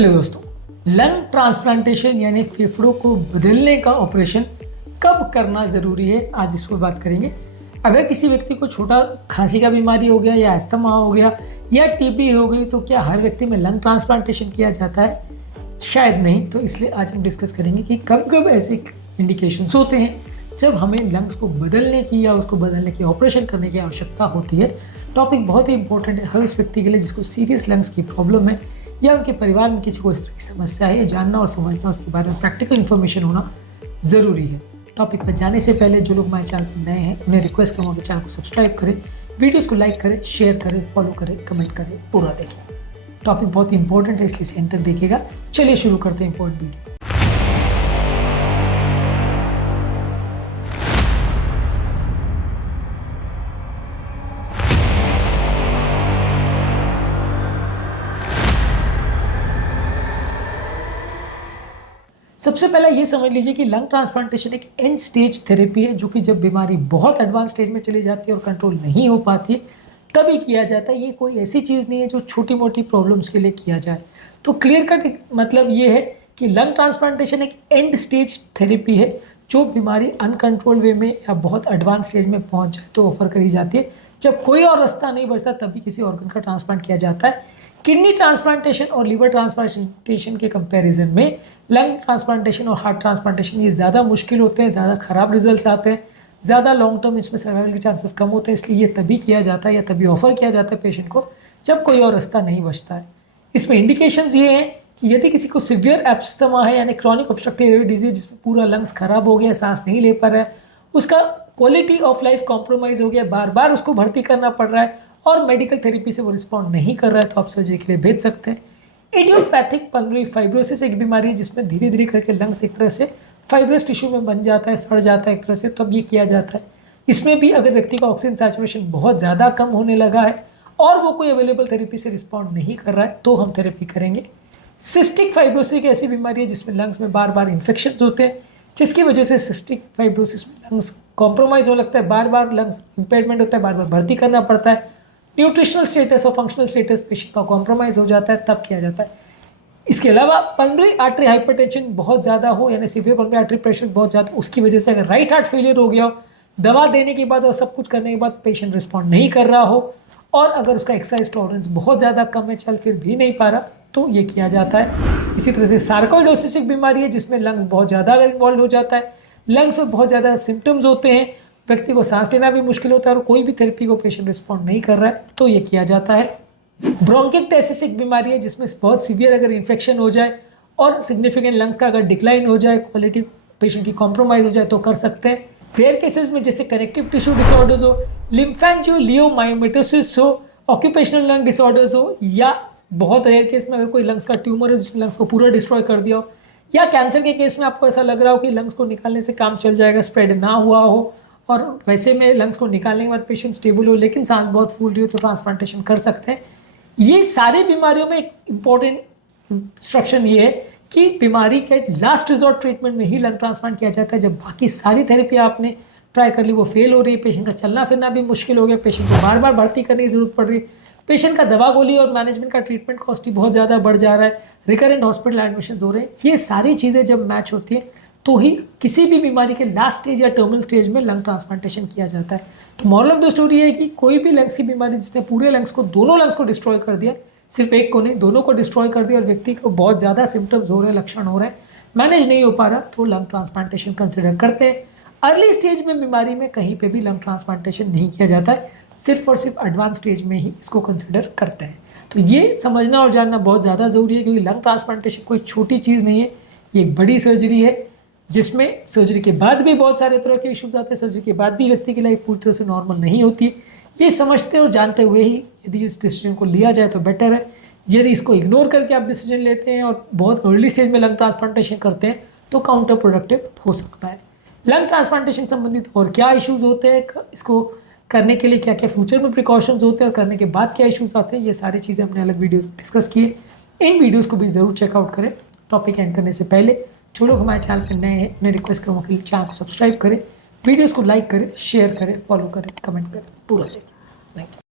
Hello दोस्तों, lung transplantation यानी फेफड़ों को बदलने का ऑपरेशन कब करना ज़रूरी है, आज इस पर बात करेंगे। अगर किसी व्यक्ति को छोटा खांसी का बीमारी हो गया या अस्थमा हो गया या टीबी हो गई तो क्या हर व्यक्ति में लंग ट्रांसप्लांटेशन किया जाता है? शायद नहीं। तो इसलिए आज हम डिस्कस करेंगे कि कब कब ऐसे इंडिकेशंस होते हैं जब हमें लंग्स को बदलने की या उसको बदलने की ऑपरेशन करने की आवश्यकता होती है। टॉपिक बहुत ही इंपॉर्टेंट है हर उस व्यक्ति के लिए जिसको सीरियस लंग्स की प्रॉब्लम है या उनके परिवार में किसी को इस तरह की समस्या है। जानना और समझना, उसके बारे में प्रैक्टिकल इन्फॉर्मेशन होना ज़रूरी है। टॉपिक पर जाने से पहले जो लोग हमारे चैनल पर नए हैं उन्हें रिक्वेस्ट करूँगा कि चैनल को सब्सक्राइब करें, वीडियोस को लाइक करें, शेयर करें, फॉलो करें, कमेंट करें, पूरा देखें। टॉपिक बहुत इंपॉर्टेंट है इसलिए इसे एंड तक देखिएगा। चलिए शुरू करते हैं इंपॉर्टेंट वीडियो। सबसे पहले ये समझ लीजिए कि लंग ट्रांसप्लांटेशन एक एंड स्टेज थेरेपी है, जो कि जब बीमारी बहुत एडवांस स्टेज में चली जाती है और कंट्रोल नहीं हो पाती है तभी किया जाता है। ये कोई ऐसी चीज़ नहीं है जो छोटी मोटी प्रॉब्लम्स के लिए किया जाए। तो क्लियर कट मतलब ये है कि लंग ट्रांसप्लांटेशन एक एंड स्टेज थेरेपी है जो बीमारी अनकंट्रोल वे में या बहुत एडवांस स्टेज में पहुंच जाए तो ऑफर करी जाती है। जब कोई और रास्ता नहीं बचता तभी किसी ऑर्गन का ट्रांसप्लांट किया जाता है। किडनी ट्रांसप्लांटेशन और लीवर ट्रांसप्लांटेशन के कंपैरिजन में लंग ट्रांसप्लांटेशन और हार्ट ट्रांसप्लांटेशन ये ज़्यादा मुश्किल होते हैं, ज़्यादा ख़राब रिजल्ट्स आते हैं, ज़्यादा लॉन्ग टर्म इसमें सर्वाइवल के चांसेस कम होते हैं। इसलिए ये तभी किया जाता है या तभी ऑफर किया जाता है पेशेंट को जब कोई और रास्ता नहीं बचता है। इसमें इंडिकेशंस ये हैं कि यदि किसी को सिवियर एब्स्थमा है यानी क्रॉनिक ऑब्स्ट्रक्टिव डिजीज जिसमें पूरा लंग्स खराब हो गया, सांस नहीं ले पा रहा है, उसका क्वालिटी ऑफ लाइफ कॉम्प्रोमाइज़ हो गया, बार बार उसको भर्ती करना पड़ रहा है और मेडिकल थेरेपी से वो रिस्पॉन्ड नहीं कर रहा है तो आप सर्जरी के लिए भेज सकते हैं। इडियोपैथिक पल्मोनरी फाइब्रोसिस एक बीमारी है जिसमें धीरे धीरे करके लंग्स एक तरह से फाइब्रस टिश्यू में बन जाता है, सड़ जाता है एक तरह से, तब ये किया जाता है। इसमें भी अगर व्यक्ति का ऑक्सीजन सैचुरेशन बहुत ज़्यादा कम होने लगा है और वो कोई अवेलेबल थेरेपी से रिस्पॉन्ड नहीं कर रहा है तो हम थेरेपी करेंगे। सिस्टिक फाइब्रोसिस एक ऐसी बीमारी है जिसमें लंग्स में बार बार इन्फेक्शन होते हैं जिसकी वजह से सिस्टिक फाइब्रोसिस में लंग्स कॉम्प्रोमाइज़ होने लगता है, बार बार लंग्स इंपेयरमेंट होता है, बार बार भर्ती करना पड़ता है। न्यूट्रिशनल स्टेटस और फंक्शनल स्टेटस पेशेंट का कॉम्प्रोमाइज़ हो जाता है तब किया जाता है। इसके अलावा पल्मोनरी आर्टरी हाइपरटेंशन बहुत ज़्यादा हो यानी सीवियर पल्मोनरी आर्टरी प्रेशर बहुत ज़्यादा, उसकी वजह से अगर राइट हार्ट फेलियर हो गया हो, दवा देने के बाद और सब कुछ करने के बाद पेशेंट रिस्पॉन्ड नहीं कर रहा हो और अगर उसका एक्सरसाइज टॉलरेंस बहुत ज़्यादा कम है, चल फिर भी नहीं पा रहा, तो ये किया जाता है। इसी तरह से सार्कोइडोसिस एक बीमारी है जिसमें लंग्स बहुत ज़्यादा अगर इन्वॉल्व हो जाता है, लंग्स में बहुत ज़्यादा सिम्टम्स होते हैं, व्यक्ति को सांस लेना भी मुश्किल होता है और कोई भी थेरेपी को पेशेंट रिस्पॉन्ड नहीं कर रहा है तो ये किया जाता है। ब्रोंकिक्टेसिस एक बीमारी है जिसमें बहुत सीवियर अगर इन्फेक्शन हो जाए और सिग्निफिकेंट लंग्स का अगर डिक्लाइन हो जाए, क्वालिटी पेशेंट की कॉम्प्रोमाइज़ हो जाए तो कर सकते हैं। रेयर केसेस में जैसे कनेक्टिव टिश्यू डिसऑर्डर्स हो, लिम्फेंजियोलियोमायोमाइटोसिस हो, ऑक्यूपेशनल लंग डिसऑर्डर्स हो, या बहुत रेयर केस में अगर कोई लंग्स का ट्यूमर हो जिसने लंग्स को पूरा डिस्ट्रॉय कर दिया हो, या कैंसर के केस में आपको ऐसा लग रहा हो कि लंग्स को निकालने से काम चल जाएगा, स्प्रेड ना हुआ हो और वैसे में लंग्स को निकालने के बाद पेशेंट स्टेबल हो लेकिन सांस बहुत फूल रही हो तो ट्रांसप्लांटेशन कर सकते हैं। ये सारी बीमारियों में एक इम्पॉर्टेंट इंस्ट्रक्शन ये है कि बीमारी के लास्ट रिजॉर्ट ट्रीटमेंट में ही लंग ट्रांसप्लांट किया जाता है। जब बाकी सारी थेरेपी आपने ट्राई कर ली वो फेल हो रही है, पेशेंट का चलना फिरना भी मुश्किल हो गया, पेशेंट को बार बार भर्ती करने की जरूरत पड़ रही है, पेशेंट का दवा गोली और मैनेजमेंट का ट्रीटमेंट कॉस्ट ही बहुत ज़्यादा बढ़ जा रहा है, रिकरेंट हॉस्पिटल एडमिशन हो रहे हैं, ये सारी चीज़ें जब मैच होती हैं तो ही किसी भी बीमारी के लास्ट स्टेज या टर्मिनल स्टेज में लंग ट्रांसप्लांटेशन किया जाता है। तो मॉरल ऑफ द स्टोरी है कि कोई भी लंग्स की बीमारी जिसने पूरे लंग्स को, दोनों लंग्स को डिस्ट्रॉय कर दिया, सिर्फ एक को नहीं दोनों को डिस्ट्रॉय कर दिया और व्यक्ति को बहुत ज़्यादा सिम्टम्स हो रहे हैं, लक्षण हो रहे हैं, मैनेज नहीं हो पा रहा, तो लंग ट्रांसप्लांटेशन कंसिडर करते हैं। अर्ली स्टेज में बीमारी में कहीं पे भी लंग ट्रांसप्लांटेशन नहीं किया जाता है, सिर्फ और सिर्फ एडवांस स्टेज में ही इसको कंसिडर करते हैं। तो ये समझना और जानना बहुत ज़्यादा ज़रूरी है क्योंकि लंग ट्रांसप्लांटेशन कोई छोटी चीज़ नहीं है, ये एक बड़ी सर्जरी है जिसमें सर्जरी के बाद भी बहुत सारे तरह के इश्यूज आते हैं, सर्जरी के बाद भी व्यक्ति की लाइफ पूरी तरह से नॉर्मल नहीं होती है। ये समझते और जानते हुए ही यदि इस डिसीजन को लिया जाए तो बेटर है। यदि इसको इग्नोर करके आप डिसीजन लेते हैं और बहुत अर्ली स्टेज में लंग ट्रांसप्लांटेशन करते हैं तो काउंटर प्रोडक्टिव हो सकता है। लंग ट्रांसप्लांटेशन संबंधित और क्या इश्यूज होते हैं, इसको करने के लिए क्या क्या फ्यूचर में प्रिकॉशंस होते हैं और करने के बाद क्या इश्यूज आते हैं, ये सारी चीज़ें हमने अलग वीडियोस में डिस्कस किए। इन वीडियोस को भी ज़रूर चेकआउट करें। टॉपिक एंड करने से पहले जो लोग हमारे चैनल पर नए हैं उन्हें रिक्वेस्ट करूँगा कि चैनल को सब्सक्राइब करें, वीडियोज़ को लाइक करें, शेयर करें, फॉलो करें, कमेंट करें, पूरा देखें। Thank you.